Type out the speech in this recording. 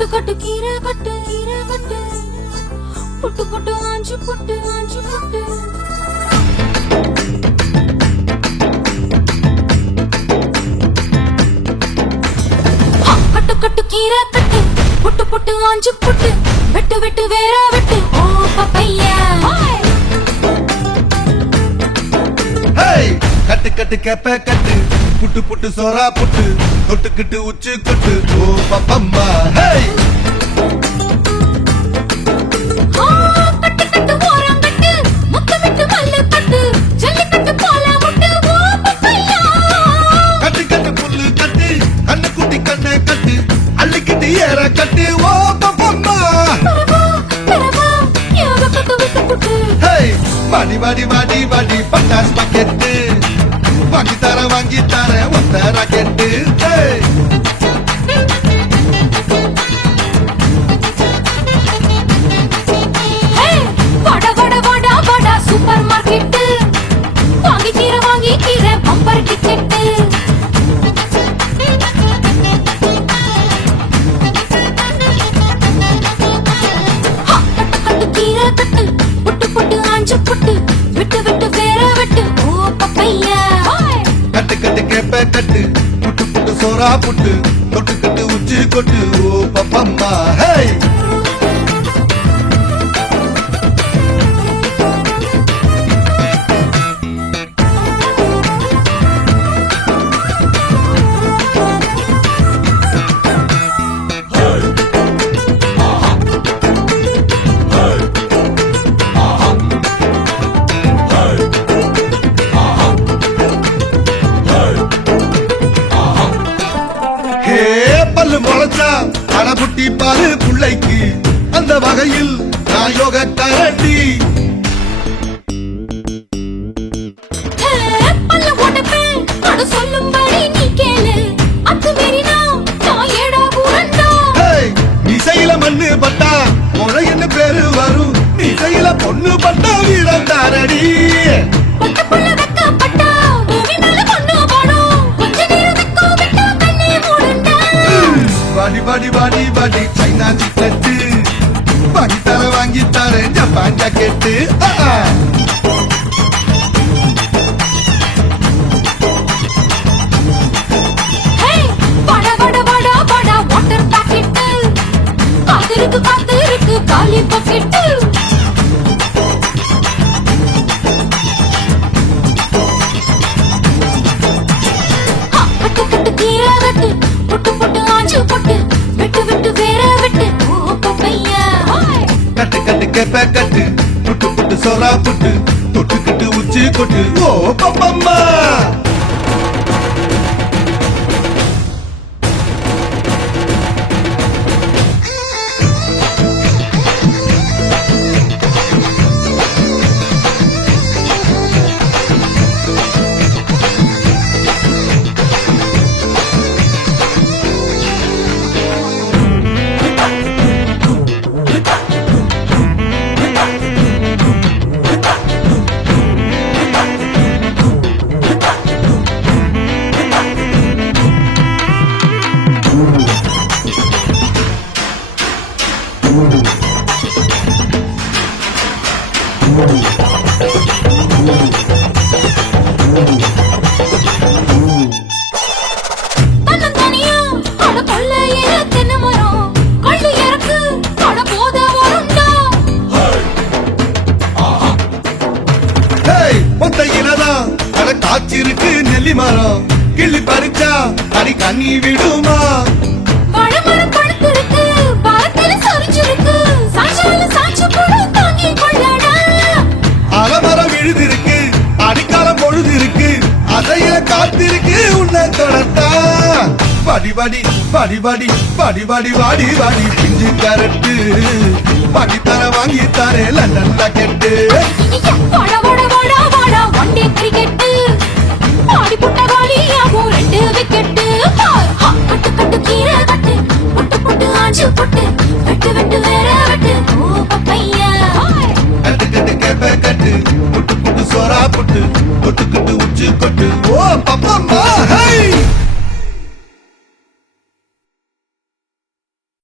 கட்டு கட்டு கீரை கட்டு புட்டு புட்டு ஆஞ்சு புட்டு கட்டு கட்டு கீரை கட்டு புட்டு புட்டு ஆஞ்சு புட்டு வெட்டு வெட்டு வேற வெட்டு ஓ பப்பையா கட்டு கட்டு கேப்ப கட்டு புட்டு புட்டு சோரா புட்டு தொட்டுக்கிட்டு உச்சு கொட்டு ஓ பப்பம்மா கட்டு கட்டு ஓரம் கட்டு முத்து விட்டு மல்லு கட்டு ஜல்லிக்கட்டு போல முட்டு ஓ பப்பையா கட்டு கட்டு புல்லு கட்டு கண்ணு குட்டி கண்ணை கட்டு அள்ளிக்கிட்டு ஏற கட்டு ஓ பப்பம்மா வாடி வாடி வாடி வாடி பட்டாஸ் பாக்கெட்டு வாங்கி தர ஒத்த ராக்கெட்டு சூப்பர் மார்க்கெட் வாங்கி கீர பம்பர் டிக்கெட் கட்டு கீரை கட்டு புட்டு புட்டு ஆஞ்சு புட்டு விட்டு விட்டு வேற வெட்டு ஓ பப்பையா கட்டு கட்டு கேப்ப கட்டு புட்டு புட்டு சோரா புட்டு தொட்டுக்கிட்டு உச்சி கொட்டு ஓ பப்பம்மா பல்லு முளைச்சா அடபுட்டி பாரு புள்ளைக்கு அந்த வகையில் நான் யோக கரண்டி பல்ல ஓட்டப்பே அட சொல்லும்படி நீ கேளு அத்து மீறினா நான் ஏடா கூறண்டா இசையில மண்ணு பட்டா முறைன்னு பேரு வரும் இசையில பொண்ணு பட்டா வீரம் தாரடி பட்ட புள்ள வெக்கப்பட்டா பூமி மேல பொண்ணு பாடும் கொஞ்ச நேரம் வெக்கோ விட்டா கண்ணே மூடுண்டா வாடி வாடி வாடி வாடி சைனா சிக்கெட்டு வாங்கி தர ஜப்பான் ஜாக்கெட்டு வாட்டர் பாக்கெட் காத்து இருக்கு காலி பாக்கெட் கட்டு கட்டு கீரை கட்டு புட்டு புட்டு ஆஞ்சு புட்டு விட்டு விட்டு வேற வெட்டு ஓ பப்பையா கட்டு கட்டு கேப்ப கட்டு புட்டு புட்டு சோரா புட்டு தொட்டுக்கிட்டு உச்சி கொட்டு ஓ பப்பம்மா காய்ச்சிருக்கு நெல்லி மரம் கிள்ளி பறிச்சா அடி கண்ணி விடுமா பழமரம் பழுத்திருக்கு பழத்துல சொரிஞ்சிருக்கு சாஞ்சால சாஞ்சு போடு தாங்கி கொள்ளடா அலமரம் விழுதிருக்கு அடிக்காலம் பொழுது இருக்கு அதையில காத்திருக்கு உன்னை தொடர்த்தா படி படி படி படி படி படி வாடி வாடி பிஞ்சு கரட்டு படி தர வாங்கி தரே லண்டன் ராக்கெட்டு ஒன்டே கிரிக்கெட் ஆடி புட்ட காலியாகும் 2 விக்கெட் கட்டு கட்டு கீரை கட்டு புட்டு புட்டு ஆஞ்சு புட்டு வெட்டு வெட்டு வேற வெட்டு ஓ பப்பையா கட்டு கட்டு கேப்ப கட்டு புட்டு புட்டு சோரா புட்டு தொட்டுக்கிட்டு உச்சி கொட்டு ஓ பப்பம்மா